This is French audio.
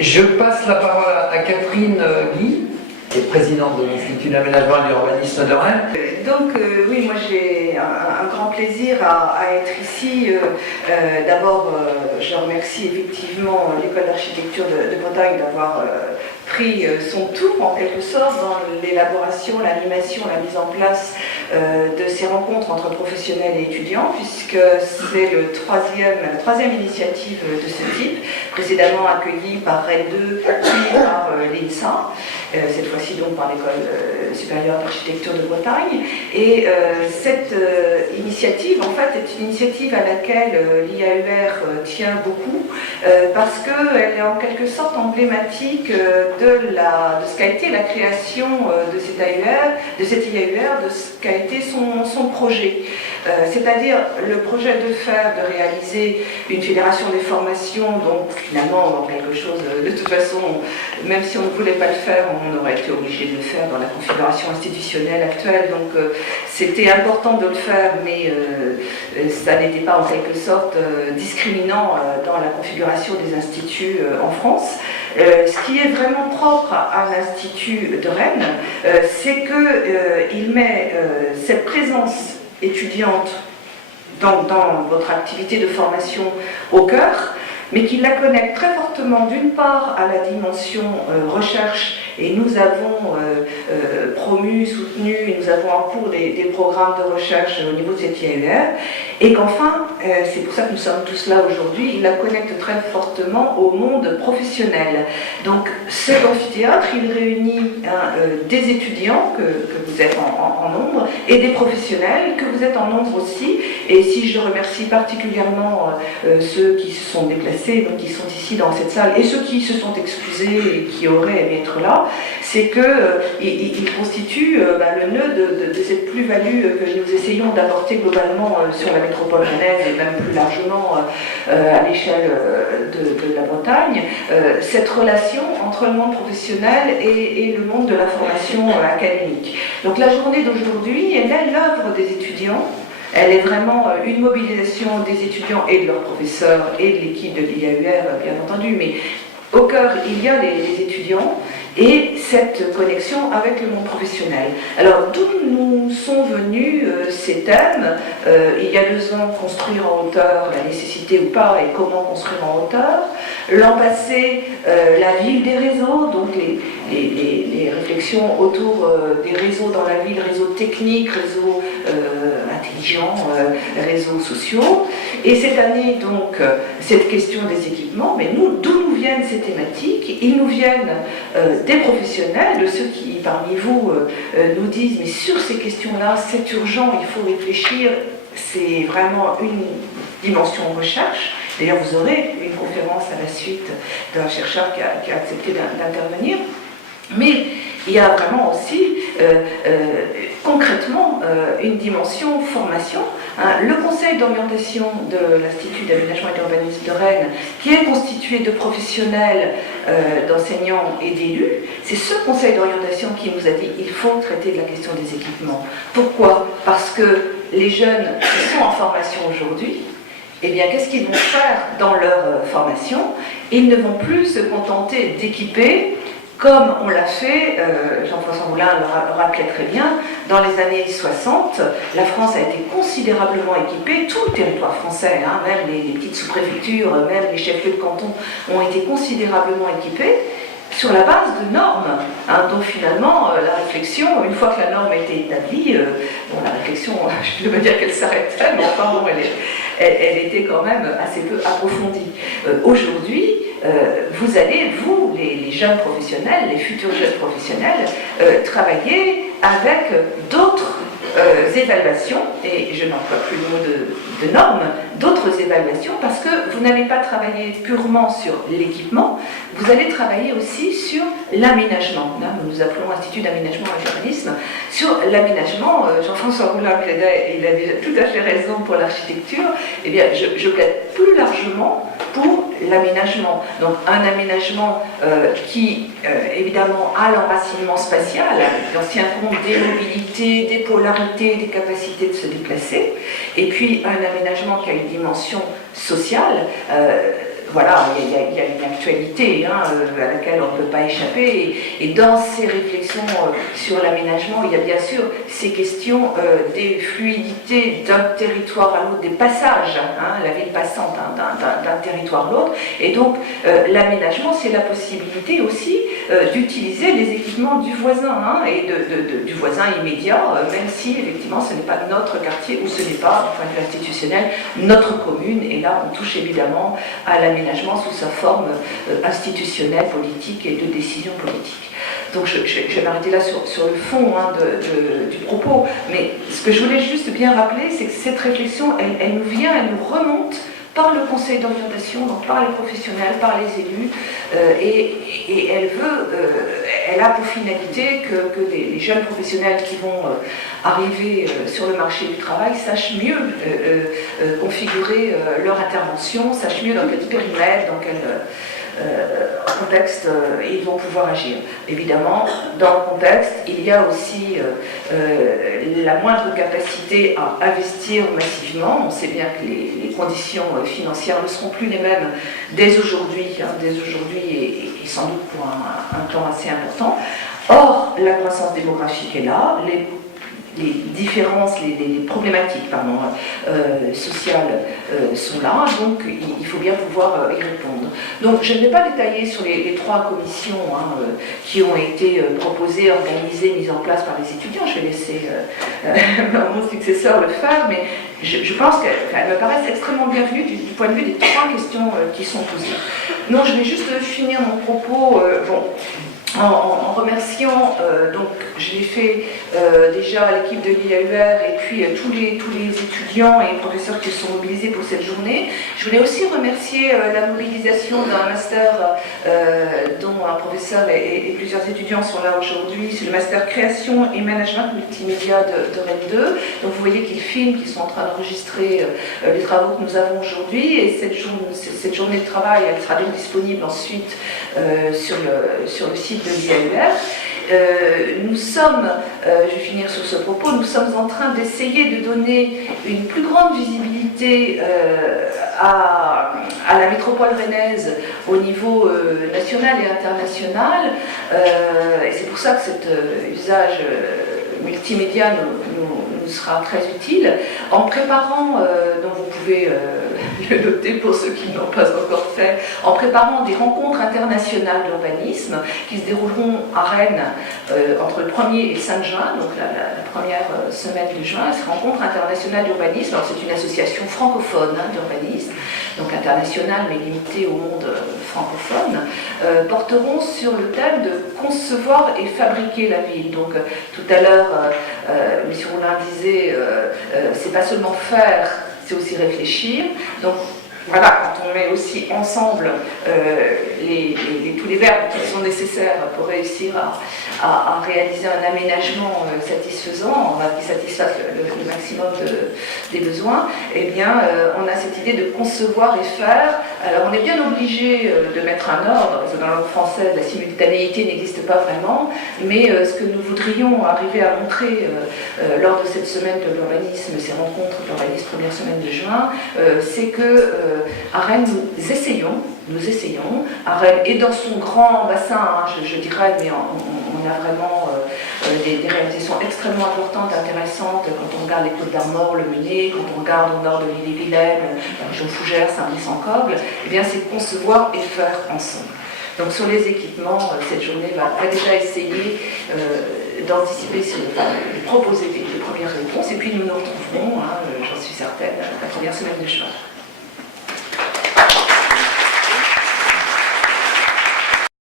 Je passe la parole à Catherine Guy, qui est présidente de l'Institut d'aménagement et d'urbanisme de Rennes. Donc oui, moi j'ai un grand plaisir à être ici. D'abord, je remercie effectivement l'École d'architecture de Bretagne d'avoir pris son tour en quelque sorte dans l'élaboration, l'animation, la mise en place de ces rencontres entre professionnels et étudiants, puisque c'est la troisième initiative de ce type, précédemment accueillie par Rennes 2, puis par l'INSA, cette fois-ci donc par l'École supérieure d'architecture de Bretagne. Et cette initiative, en fait, est une initiative à laquelle l'IAUR tient beaucoup, parce qu'elle est en quelque sorte emblématique de ce qu'a été la création de cet IAUR, de ce qu'a été son projet. C'est-à-dire le projet de réaliser une fédération des formations, donc finalement quelque chose, de toute façon, même si on ne voulait pas le faire, on aurait été obligé de le faire dans la configuration institutionnelle actuelle, donc c'était important de le faire, mais ça n'était pas en quelque sorte discriminant dans la configuration des instituts en France. Ce qui est vraiment propre à l'Institut de Rennes, c'est qu'il met cette présence étudiante dans votre activité de formation au cœur, mais qu'il la connecte très fortement d'une part à la dimension recherche, et nous avons promu, soutenu, et nous avons en cours des programmes de recherche au niveau de cet IAUR, et qu'enfin, c'est pour ça que nous sommes tous là aujourd'hui, il la connecte très fortement au monde professionnel. Donc cet amphithéâtre, il réunit des étudiants, que vous êtes en nombre, et des professionnels, que vous êtes en nombre aussi, et si je remercie particulièrement ceux qui se sont déplacés, donc qui sont ici dans cette salle, et ceux qui se sont excusés et qui auraient aimé être là, c'est qu'il constitue le nœud de cette plus-value que nous essayons d'apporter globalement sur la métropole rennaise et même plus largement à l'échelle de la Bretagne, cette relation entre le monde professionnel et le monde de la formation académique. Donc la journée d'aujourd'hui, elle est l'œuvre des étudiants. Elle est vraiment une mobilisation des étudiants et de leurs professeurs et de l'équipe de l'IAUR, bien entendu, mais au cœur, il y a les étudiants et cette connexion avec le monde professionnel. Alors, d'où nous sont venus ces thèmes? Il y a 2 ans, construire en hauteur, la nécessité ou pas, et comment construire en hauteur. L'an passé, la ville des réseaux, donc les réflexions autour des réseaux dans la ville, réseaux techniques, réseaux intelligents, réseaux sociaux. Et cette année, donc, cette question des équipements, mais d'où nous viennent ces thématiques? Ils nous viennent des professionnels, de ceux qui, parmi vous, nous disent, mais sur ces questions-là, c'est urgent, il faut réfléchir, c'est vraiment une dimension recherche. D'ailleurs, vous aurez une conférence à la suite d'un chercheur qui a accepté d'intervenir. Mais il y a vraiment aussi, concrètement, une dimension formation. Le conseil d'orientation de l'Institut d'aménagement et d'urbanisme de Rennes, qui est constitué de professionnels, d'enseignants et d'élus, c'est ce conseil d'orientation qui nous a dit qu'il faut traiter de la question des équipements. Pourquoi? Parce que les jeunes qui sont en formation aujourd'hui, eh bien, qu'est-ce qu'ils vont faire dans leur formation? Ils ne vont plus se contenter d'équiper comme on l'a fait, Jean-François Moulin le rappelait très bien, dans les années 60, la France a été considérablement équipée, tout le territoire français, même les petites sous-préfectures, même les chefs-lieux de canton ont été considérablement équipés, sur la base de normes, dont finalement la réflexion, une fois que la norme a été établie, la réflexion, je ne veux pas dire qu'elle s'arrêtait, mais enfin bon, elle était quand même assez peu approfondie. Aujourd'hui, vous allez, vous, les jeunes professionnels, les futurs jeunes professionnels, travailler avec d'autres évaluations, et je n'emploie plus le mot de normes, d'autres évaluations, parce que vous n'allez pas travailler purement sur l'équipement, vous allez travailler aussi sur l'aménagement. Nous appelons Institut d'aménagement et d'urbanisme. Sur l'aménagement, Jean-François Moulin plaidait, et il avait tout à fait raison pour l'architecture, eh bien, je plaide plus largement pour l'aménagement. Donc un aménagement qui, évidemment, a l'enracinement spatial, on tient compte des mobilités, des polarités, des capacités de se déplacer, et puis un aménagement qui a une dimension sociale. voilà, il y a une actualité à laquelle on ne peut pas échapper. Et dans ces réflexions sur l'aménagement, il y a bien sûr ces questions des fluidités d'un territoire à l'autre, des passages, la ville passante d'un territoire à l'autre. Et donc, l'aménagement, c'est la possibilité aussi d'utiliser les équipements du voisin et du voisin immédiat, même si effectivement ce n'est pas notre quartier ou ce n'est pas, du point de vue institutionnel, notre commune. Et là, on touche évidemment à l'aménagement sous sa forme institutionnelle, politique et de décision politique. Donc je vais m'arrêter là sur le fond du propos, mais ce que je voulais juste bien rappeler, c'est que cette réflexion, elle nous vient, elle nous remonte par le conseil d'orientation, donc par les professionnels, par les élus, et elle a pour finalité que les jeunes professionnels qui vont arriver sur le marché du travail sachent mieux configurer leur intervention, sachent mieux dans quel périmètre, dans quel contexte ils vont pouvoir agir. Évidemment, dans le contexte, il y a aussi la moindre capacité à investir massivement. On sait bien que les conditions financières ne seront plus les mêmes dès aujourd'hui, et sans doute pour un temps assez important. Or, la croissance démographique est là, les différences, les problématiques sociales sont là, donc il faut bien pouvoir y répondre. Donc je ne vais pas détailler sur les trois commissions qui ont été proposées, organisées, mises en place par les étudiants. Je vais laisser mon successeur le faire, mais je pense qu'elles me paraissent extrêmement bienvenues du point de vue des trois questions qui sont posées. Non, je vais juste finir mon propos. En remerciant, donc je l'ai fait déjà à l'équipe de l'IAUR et puis tous les étudiants et professeurs qui se sont mobilisés pour cette journée. Je voulais aussi remercier la mobilisation d'un master dont un professeur et plusieurs étudiants sont là aujourd'hui. C'est le master création et management multimédia de Rennes 2. Donc vous voyez qu'ils filment, qu'ils sont en train d'enregistrer les travaux que nous avons aujourd'hui. Et cette journée de travail, elle sera donc disponible ensuite sur le site de l'IAUR. Nous sommes, je vais finir sur ce propos, nous sommes en train d'essayer de donner une plus grande visibilité à la métropole rennaise au niveau national et international. Et c'est pour ça que cet usage multimédia nous sera très utile. En préparant, donc vous pouvez le noter pour ceux qui ne l'ont pas encore fait, en préparant des rencontres internationales d'urbanisme qui se dérouleront à Rennes entre le 1er et 5 juin, donc la première semaine de juin. Ces rencontres internationales d'urbanisme, alors c'est une association francophone d'urbanisme, donc internationale mais limitée au monde francophone, porteront sur le thème de concevoir et fabriquer la ville. Donc tout à l'heure, M. Roulin disait, c'est pas seulement faire, c'est aussi réfléchir. Donc voilà, quand on met aussi ensemble tous les verbes qui sont nécessaires pour réussir à réaliser un aménagement satisfaisant, qui satisfasse le maximum des besoins, eh bien, on a cette idée de concevoir et faire. Alors, on est bien obligé de mettre un ordre, parce que dans la langue française, la simultanéité n'existe pas vraiment, mais ce que nous voudrions arriver à montrer lors de cette semaine de l'urbanisme, ces rencontres d'urbanisme première semaine de juin, c'est que à Rennes, nous essayons, à Rennes et dans son grand bassin, je dirais, mais on a vraiment des réalisations extrêmement importantes, intéressantes, quand on regarde les Côtes d'Armor, le Meunier, quand on regarde au nord de l'île-et-Vilaine, la région Fougères, Saint-Brice-en-Coble, eh bien c'est concevoir et faire ensemble. Donc sur les équipements, cette journée va déjà essayer d'anticiper, de proposer des premières réponses, et puis nous nous retrouverons, j'en suis certaine, la première semaine de juin.